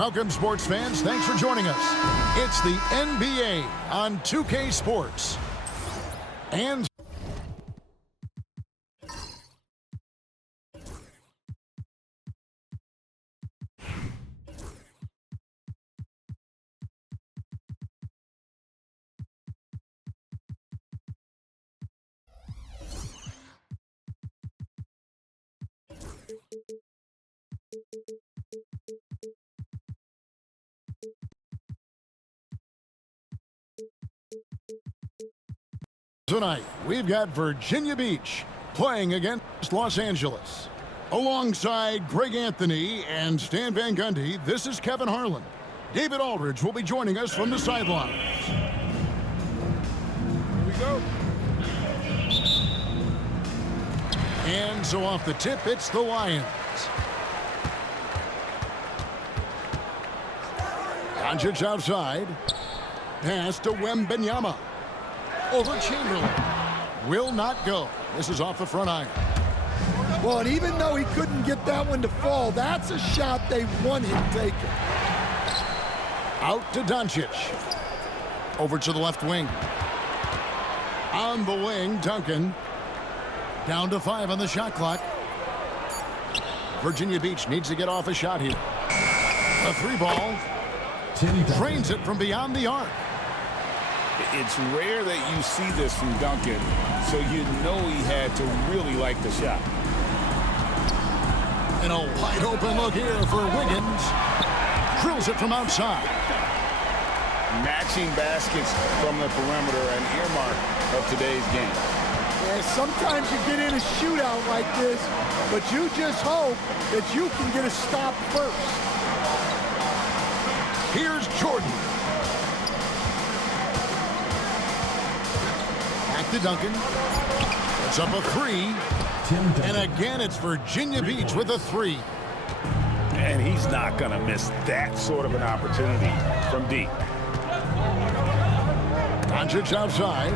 Welcome, sports fans. Thanks for joining us. It's the NBA on 2K Sports. And tonight, we've got Virginia Beach playing against Los Angeles. Alongside Greg Anthony and Stan Van Gundy, this is Kevin Harlan. David Aldridge will be joining us from the sidelines. Here we go. And so off the tip, it's the Lions. Doncic outside. Pass to Wembanyama. Over Chamberlain. Will not go. This is off the front iron. Well, and even though he couldn't get that one to fall, that's a shot they want him taking. Out to Doncic. Over to the left wing. On the wing, Duncan. Down to 5 on the shot clock. Virginia Beach needs to get off a shot here. A 3-ball. Trains it from beyond the arc. It's rare that you see this from Duncan, so you know he had to really like the shot. And a wide open look here for Wiggins. Drills it from outside. Matching baskets from the perimeter, an earmark of today's game. Yeah, sometimes you get in a shootout like this, but you just hope that you can get a stop first. Here's Jordan. To Duncan. It's up a 3. And again, it's Virginia Beach with a 3. And he's not going to miss that sort of an opportunity from deep. Doncic outside.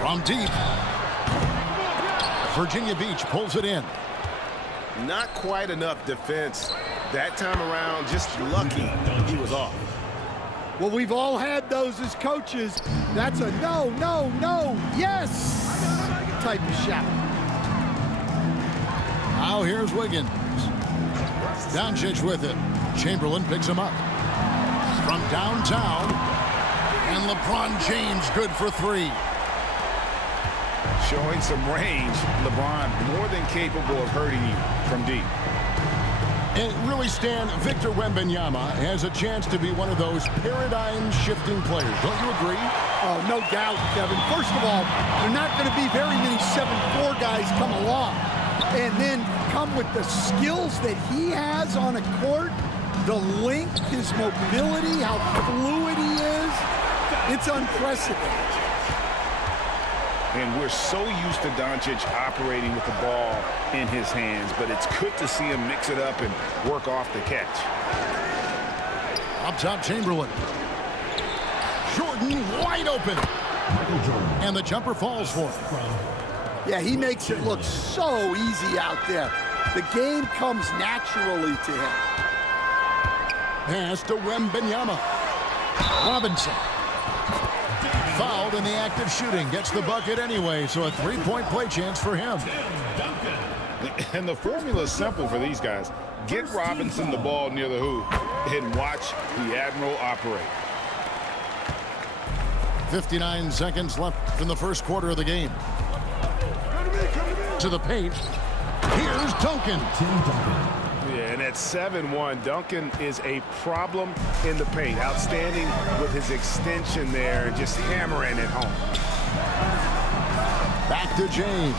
From deep. Virginia Beach pulls it in. Not quite enough defense. That time around, just lucky he was off. Well, we've all had those as coaches. That's a no, no, no, yes type of shot. Now here's Wiggins. Doncic with it. Chamberlain picks him up. From downtown. And LeBron James good for 3. Showing some range, LeBron more than capable of hurting you from deep. And really, Stan, Victor Wembanyama has a chance to be one of those paradigm-shifting players. Don't you agree? Oh, no doubt, Kevin. First of all, there are not going to be very many 7'4" guys come along. And then come with the skills that he has on a court, the length, his mobility, how fluid he is. It's unprecedented. And we're so used to Doncic operating with the ball in his hands, but it's good to see him mix it up and work off the catch. Up top, Chamberlain. Jordan wide open. And the jumper falls for him. Yeah, he makes it look so easy out there. The game comes naturally to him. Pass to Wembanyama. Robinson. Fouled in the act of shooting. Gets the bucket anyway, so a 3-point play chance for him. And the formula is simple for these guys. Get Robinson the ball near the hoop and watch the Admiral operate. 59 seconds left in the first quarter of the game. To the paint. Here's Duncan. Yeah, and at 7-1, Duncan is a problem in the paint. Outstanding with his extension there and just hammering it home. Back to James.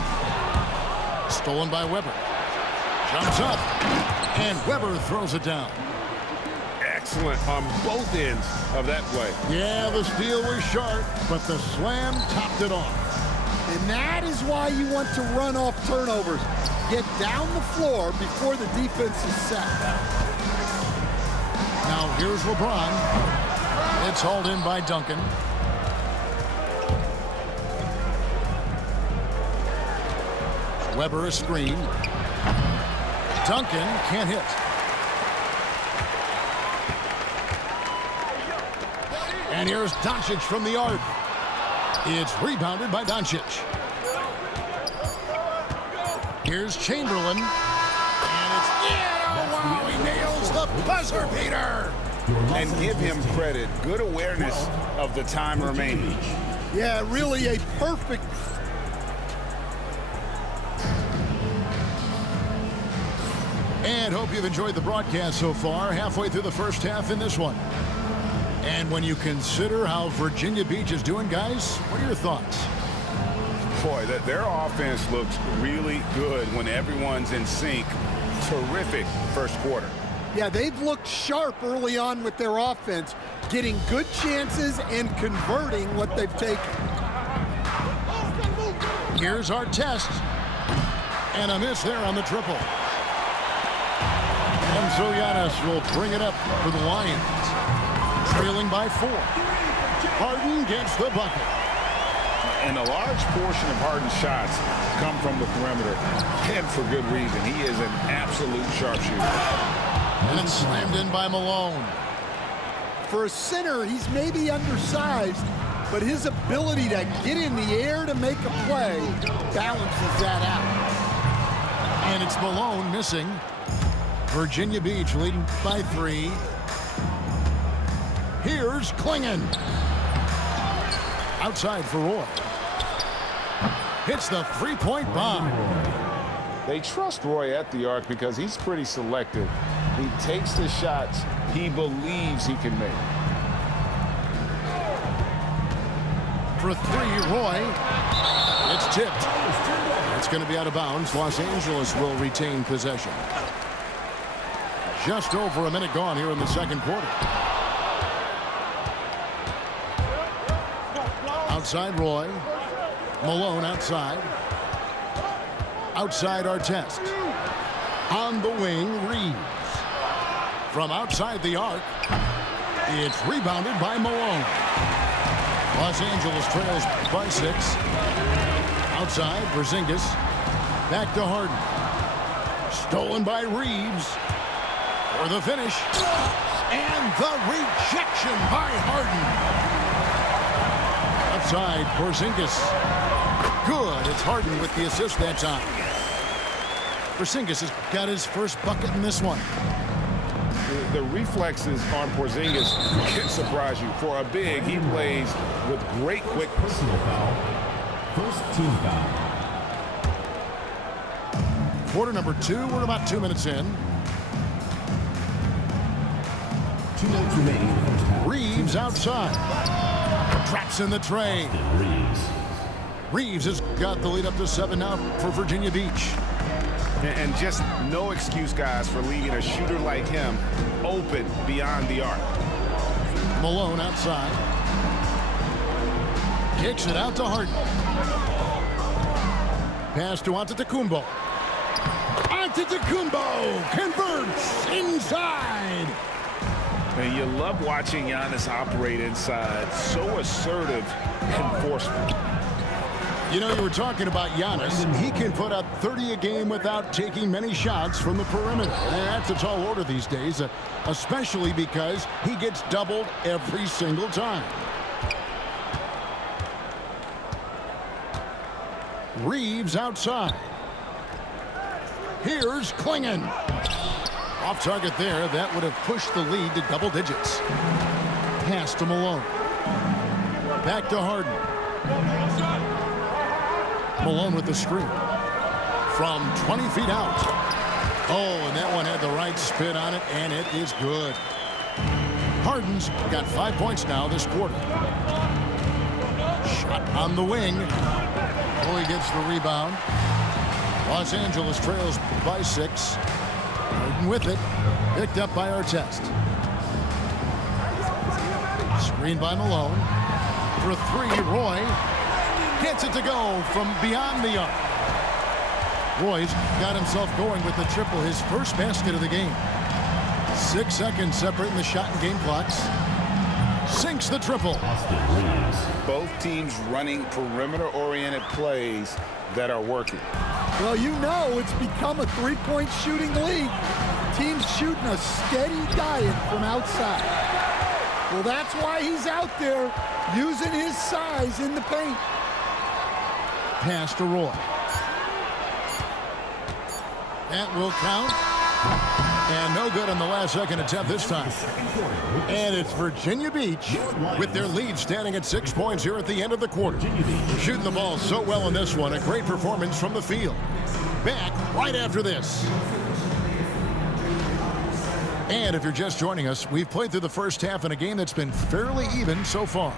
Stolen by Weber. Jumps up. And Weber throws it down. Excellent on both ends of that play. Yeah, the steal was sharp, but the slam topped it off. And that is why you want to run off turnovers. Get down the floor before the defense is set. Now here's LeBron. It's hauled in by Duncan. Weber a screen. Duncan can't hit. And here's Doncic from the arc. It's rebounded by Doncic. Here's Chamberlain. And it's in. Oh, wow, he nails the buzzer beater. And give him credit. Good awareness of the time remaining. Yeah, really a perfect. And hope you've enjoyed the broadcast so far. Halfway through the first half in this one. And when you consider how Virginia Beach is doing, guys, what are your thoughts? Boy, their offense looks really good when everyone's in sync. Terrific first quarter. Yeah, they've looked sharp early on with their offense, getting good chances and converting what they've taken. Here's our test. And a miss there on the triple. And so Giannis will bring it up for the Lions. Trailing by 4. Harden gets the bucket. And a large portion of Harden's shots come from the perimeter. And for good reason. He is an absolute sharpshooter. And it's slammed in by Malone. For a center, he's maybe undersized, but his ability to get in the air to make a play balances that out. And it's Malone missing. Virginia Beach leading by 3. Here's Klingon. Outside for Roy. Hits the three-point bomb. They trust Roy at the arc because he's pretty selective. He takes the shots he believes he can make. For 3, Roy. It's tipped. It's going to be out of bounds. Los Angeles will retain possession. Just over a minute gone here in the second quarter. Outside Roy. Malone outside. Outside Artest. On the wing, Reeves. From outside the arc, it's rebounded by Malone. Los Angeles trails by 6. Outside, Porzingis. Back to Harden. Stolen by Reeves. For the finish. And the rejection by Harden. Outside, Porzingis. Good. It's Harden with the assist that time. Porzingis has got his first bucket in this one. The reflexes on Porzingis can surprise you. For a big, he plays with great quickness. First team foul. Quarter number 2. We're about 2 minutes in. 2 minutes remaining in the first half. Reeves outside. Traps in the tray. Reeves has got the lead up to 7 now for Virginia Beach. And just no excuse, guys, for leaving a shooter like him open beyond the arc. Malone outside. Kicks it out to Harden. Pass to Antetokounmpo. Antetokounmpo converts inside. And you love watching Giannis operate inside. So assertive and forceful. You know, you were talking about Giannis. He can put up 30 a game without taking many shots from the perimeter. And that's a tall order these days, especially because he gets doubled every single time. Reeves outside. Here's Klingon. Off target there. That would have pushed the lead to double digits. Pass to Malone. Back to Harden. Malone with the screen. From 20 feet out. Oh, and that one had the right spin on it, and it is good. Harden's got 5 points now this quarter. Shot on the wing. Oh, he gets the rebound. Los Angeles trails by 6. Harden with it. Picked up by Artest. Screen by Malone. For 3, Roy. Gets it to go from beyond the arc. Roy's got himself going with the triple, his first basket of the game. 6 seconds separating the shot and game clocks. Sinks the triple. Both teams running perimeter-oriented plays that are working. Well, you know it's become a three-point shooting league. Teams shooting a steady diet from outside. Well, that's why he's out there using his size in the paint. Pass to Roy. That will count. And no good on the last second attempt this time. And it's Virginia Beach with their lead standing at 6 points here at the end of the quarter. Shooting the ball so well in this one. A great performance from the field. Back right after this. And if you're just joining us, we've played through the first half in a game that's been fairly even so far.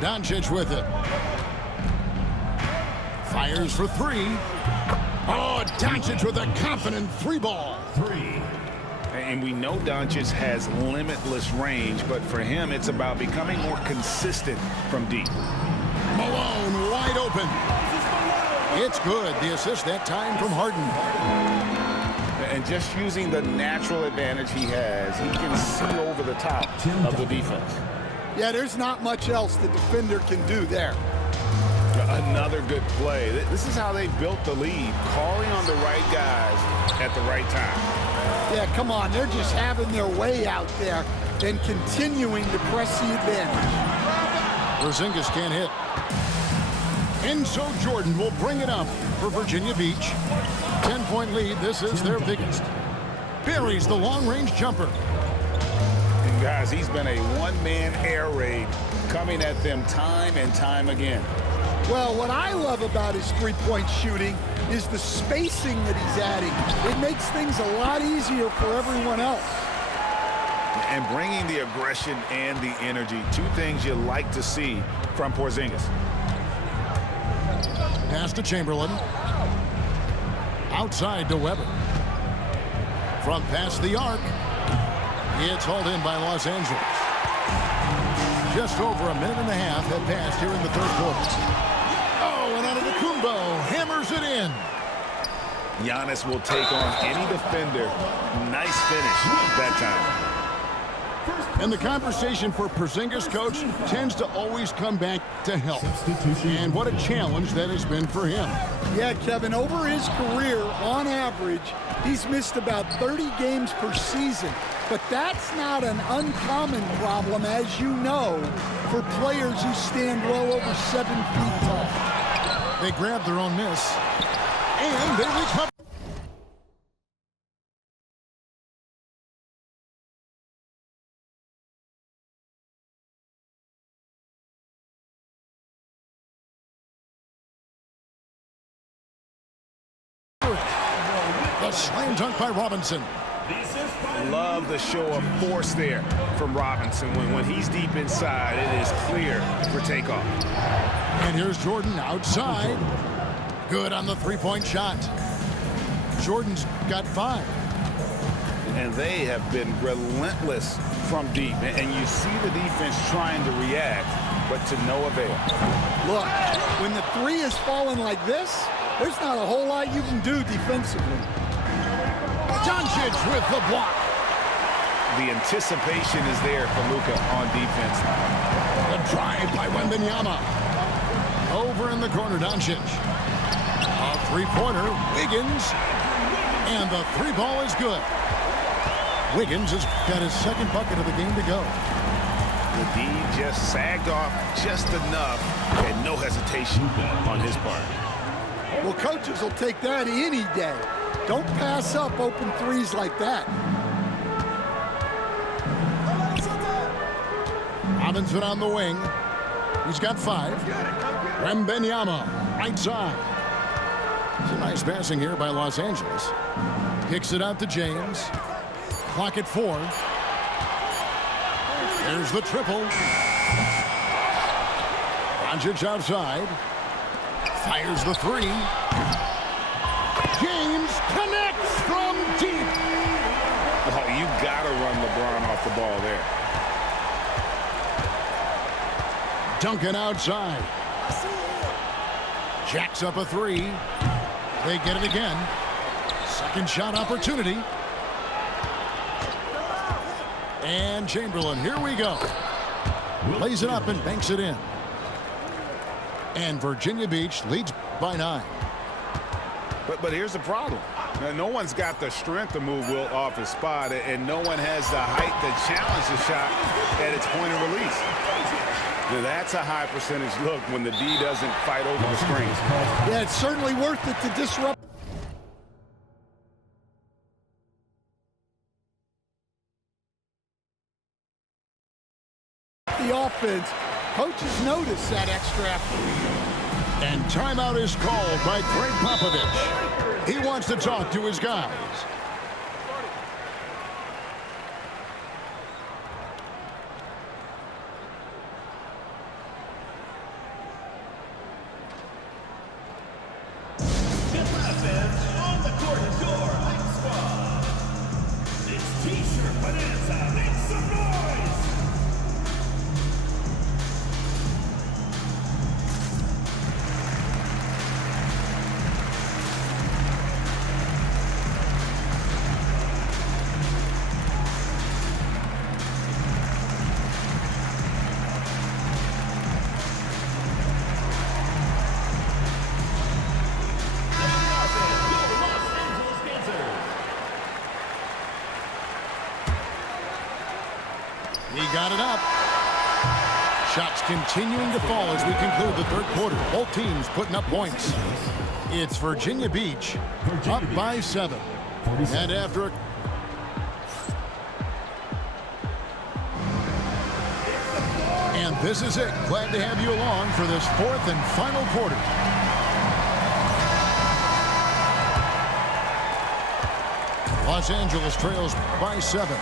Doncic with it. Fires for three. Oh, Doncic with a confident three ball. And we know Doncic has limitless range, but for him, it's about becoming more consistent from deep. Malone wide open. It's good. The assist that time from Harden. And just using the natural advantage he has, he can see over the top of the defense. Yeah, there's not much else the defender can do there. Another good play. This is how they built the lead, calling on the right guys at the right time. Yeah, come on. They're just having their way out there and continuing to press the advantage. Porzingis can't hit. And so Jordan will bring it up for Virginia Beach. 10-point lead. This is their biggest. Buries the long-range jumper. And guys, he's been a one-man air raid coming at them time and time again. Well, what I love about his three-point shooting is the spacing that he's adding. It makes things a lot easier for everyone else. And bringing the aggression and the energy, two things you like to see from Porzingis. Pass to Chamberlain. Outside to Weber. From past the arc. It's hauled in by Los Angeles. Just over a minute and a half had passed here in the third quarter. Oh, and Antetokounmpo hammers it in. Giannis will take on any defender. Nice finish that time. And the conversation for Porzingis, coach, tends to always come back to health. And what a challenge that has been for him. Yeah, Kevin, over his career, on average, he's missed about 30 games per season. But that's not an uncommon problem, as you know, for players who stand well over 7 feet tall. They grab their own miss, and they recover. The slam dunk by Robinson. Love the show of force there from Robinson. When he's deep inside, it is clear for takeoff. And here's Jordan outside. Good on the three-point shot. Jordan's got 5. And they have been relentless from deep. And you see the defense trying to react, but to no avail. Look, when the three is falling like this, there's not a whole lot you can do defensively. Doncic with the block. The anticipation is there for Luka on defense. The drive by Wembanyama. Over in the corner, Doncic. A three-pointer, Wiggins. And the three ball is good. Wiggins has got his second bucket of the game to go. The D just sagged off just enough and no hesitation on his part. Well, coaches will take that any day. Don't pass up open threes like that. Robinson on the wing. He's got 5. Wembanyama, right side. Some nice passing here by Los Angeles. Kicks it out to James. Clock at 4. There's the triple. Doncic outside. Fires the 3. James connects from deep. Oh, you gotta run LeBron off the ball there. Duncan outside. Jacks up a 3. They get it again. Second shot opportunity. And Chamberlain, here we go. Lays it up and banks it in. And Virginia Beach leads by 9. But here's the problem. Now, no one's got the strength to move Wilt off his spot, and no one has the height to challenge the shot at its point of release. Now, that's a high percentage look when the D doesn't fight over the screen. Yeah, it's certainly worth it to disrupt the offense. Coaches notice that extra effort. And timeout is called by Greg Popovich. He wants to talk to his guys. On the court is your high squad. It's T-shirt bonanza. Make some noise. He got it up. Shots continuing to fall as we conclude the third quarter. Both teams putting up points. It's Virginia Beach up by 7. And after and this is it. Glad to have you along for this fourth and final quarter. Los Angeles trails by 7.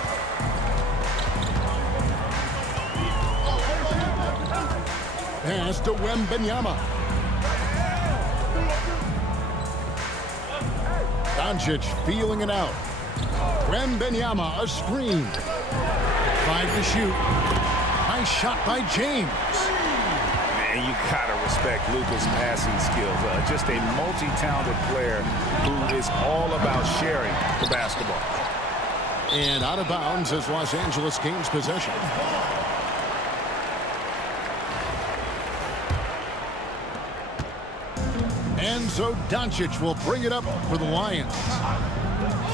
Pass to Wembanyama. Doncic feeling it out. Wembanyama, a screen. 5 to shoot. Nice shot by James. Man, you gotta respect Luka's passing skills. Just a multi-talented player who is all about sharing the basketball. And out of bounds as Los Angeles gains possession. And so Doncic will bring it up for the Lions.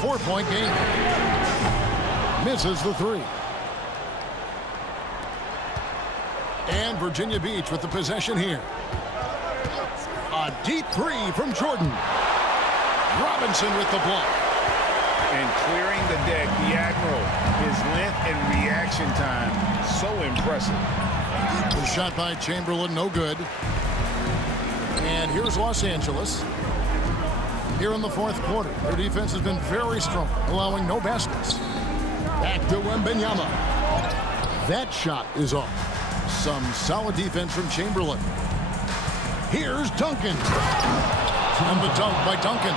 4-point game. Misses the 3. And Virginia Beach with the possession here. A deep 3 from Jordan. Robinson with the block. And clearing the deck, the Admiral, his length and reaction time, so impressive. The shot by Chamberlain, no good. And here's Los Angeles. Here in the fourth quarter, their defense has been very strong, allowing no baskets. Back to Wembanyama. That shot is off. Some solid defense from Chamberlain. Here's Duncan. And the dunk by Duncan.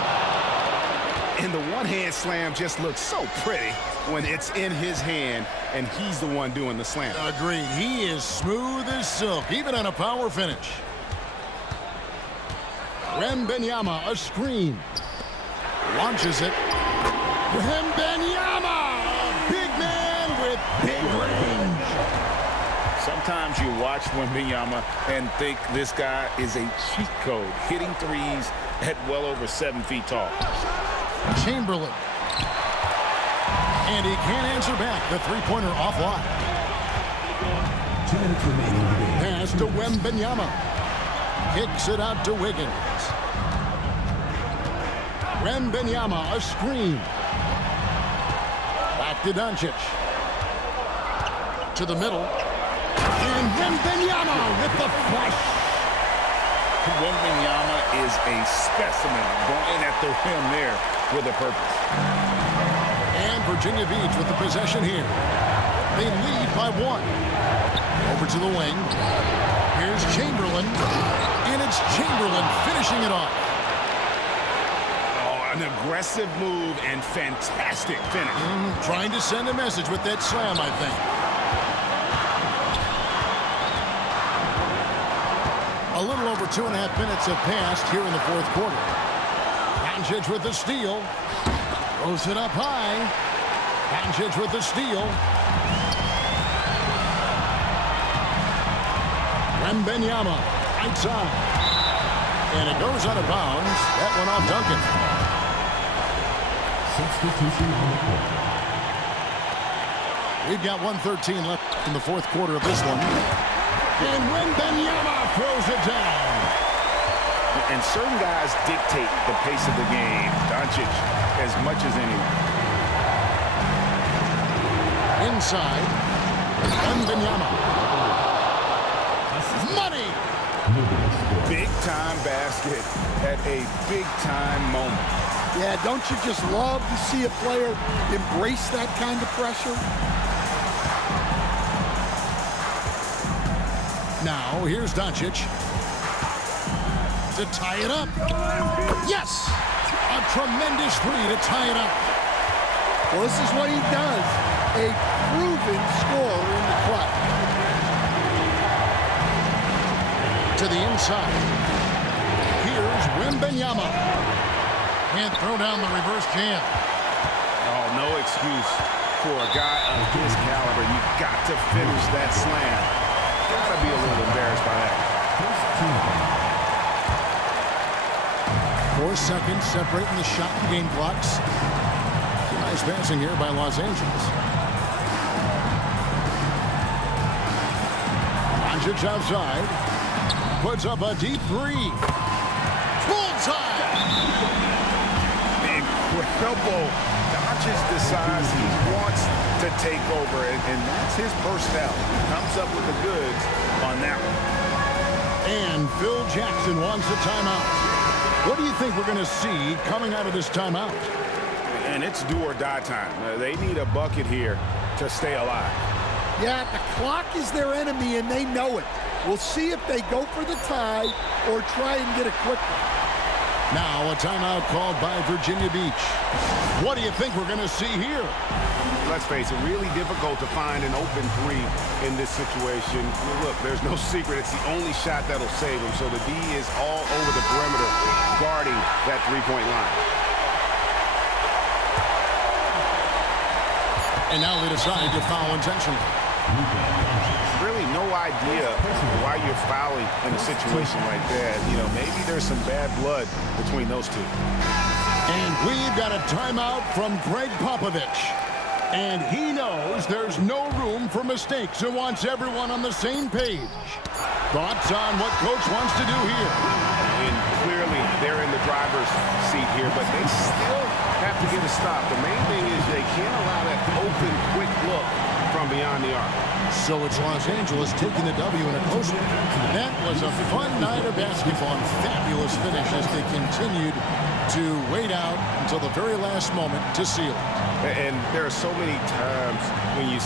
And the one-hand slam just looks so pretty when it's in his hand and he's the one doing the slam. Agreed. He is smooth as silk, even on a power finish. Wembanyama, a screen. Launches it. Wembanyama, a big man with big range. Sometimes you watch Wembanyama and think this guy is a cheat code, hitting threes at well over 7 feet tall. Chamberlain. And he can't answer back. The three-pointer offline. 2 minutes remaining. Pass to Wembanyama. Kicks it out to Wiggins. Wembanyama, a screen. Back to Doncic. To the middle. And Wembanyama with the flush. Wembanyama is a specimen going at the rim there with a purpose. And Virginia Beach with the possession here. They lead by 1. Over to the wing. Here's Chamberlain. And it's Chamberlain finishing it off. Oh, an aggressive move and fantastic finish. Trying to send a message with that slam, I think. A little over 2.5 minutes have passed here in the fourth quarter. Doncic with the steal. Throws it up high. Doncic with the steal. Wembanyama right side. And it goes out of bounds. That one off Duncan. Substitution on the court. We've got 1:13 left in the fourth quarter of this one. And Wembanyama throws it down. And certain guys dictate the pace of the game. Doncic as much as anyone. Inside. Wembanyama. Money. Big time basket at a big time moment. Yeah, don't you just love to see a player embrace that kind of pressure? Now, here's Doncic to tie it up. Yes! A tremendous three to tie it up. Well, this is what he does. A proven scorer in the clutch. To the inside. Here's Wembanyama. Can't throw down the reverse jam. Oh, no excuse for a guy of his caliber. You got to finish that slam. Gotta be a little embarrassed by that. 4 seconds separating the shot and game clocks. Nice passing here by Los Angeles. Doncic outside. Puts up a deep three. Bullseye! Incredible. Doncic decides he wants to take over, and that's his personality. He comes up with the goods on that one. And Phil Jackson wants a timeout. What do you think we're going to see coming out of this timeout? And it's do or die time. They need a bucket here to stay alive. Yeah, the clock is their enemy, and they know it. We'll see if they go for the tie or try and get it quickly. Now a timeout called by Virginia Beach. What do you think we're going to see here? Let's face it, really difficult to find an open three in this situation. Look, there's no secret. It's the only shot that'll save him. So the D is all over the perimeter guarding that three-point line. And now they decide to foul intentionally. Really no idea why you're fouling in a situation like that. You know, maybe there's some bad blood between those two. And we've got a timeout from Greg Popovich. And he knows there's no room for mistakes and wants everyone on the same page. Thoughts on what Coach wants to do here? And clearly they're in the driver's seat here, but they still have to get a stop. The main thing is they can't allow that open, quick look from beyond the arc. So it's Los Angeles taking the W in a close one. That was a fun night of basketball and fabulous finish as they continued to wait out until the very last moment to seal it. And there are so many times when you